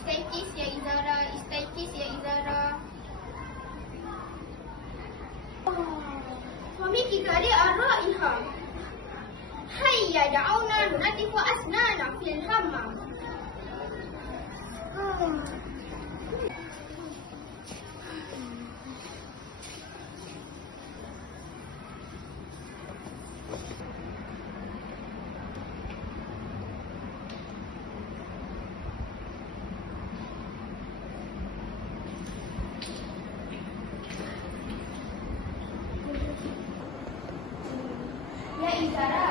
Istaikis ya Izara, istaikis ya Izara. ومنك قارئ الرائحة هيا دعونا ننظف أسناننا في الحمام إزارة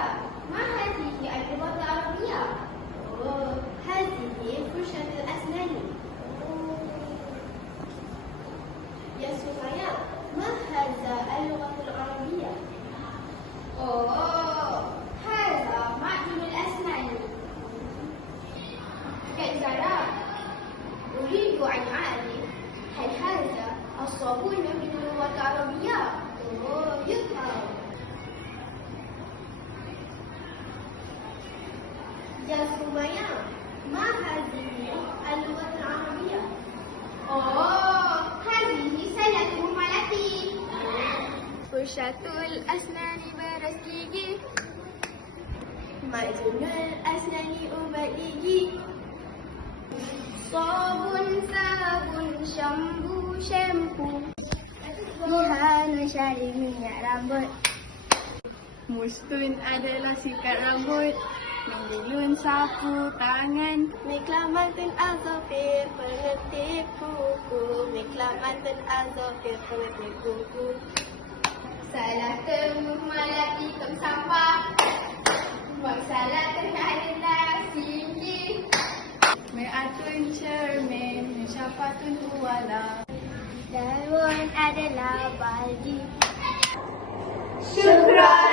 ما هذه اللغة العربية؟ هذه فرشة الأسنان يا سمية ما هذا اللغة العربية؟ أوه هذا معجون الأسنان إزارة أريد أن أعرف هل هذا الصابون من يا سمية ما هذه اللغة العربية؟ أوه هذه سلة ملكي فرشاة الأسنان برس gigi معجون الأسنان أوبات gigi صابون sabun shampoo shampoo Mihana syari minyak rambut Mustun adalah sikat rambut. Mendilun sapu tangan. Miklamatun azafir pengetik kuku Miklamatun azafir pengetik kuku Salah temu malaki tong sampah Buang salah tengah rendah tinggi Me'atun cermin, mesyapatun uwala. Daun adalah baldi Tiga.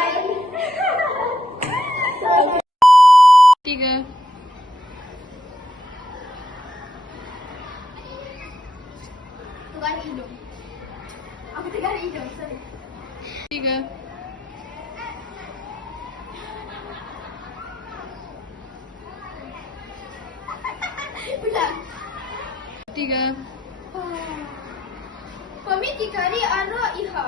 tegar hidung. Aku tegar hidung, sorry. Tiga. Pulang. Tiga. Kami tiga hari iha.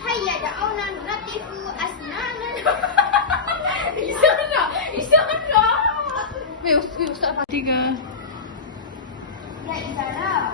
Hai ya da awnan ratifu asnan. Isana, isana. Meus, meus, tiga? Oh.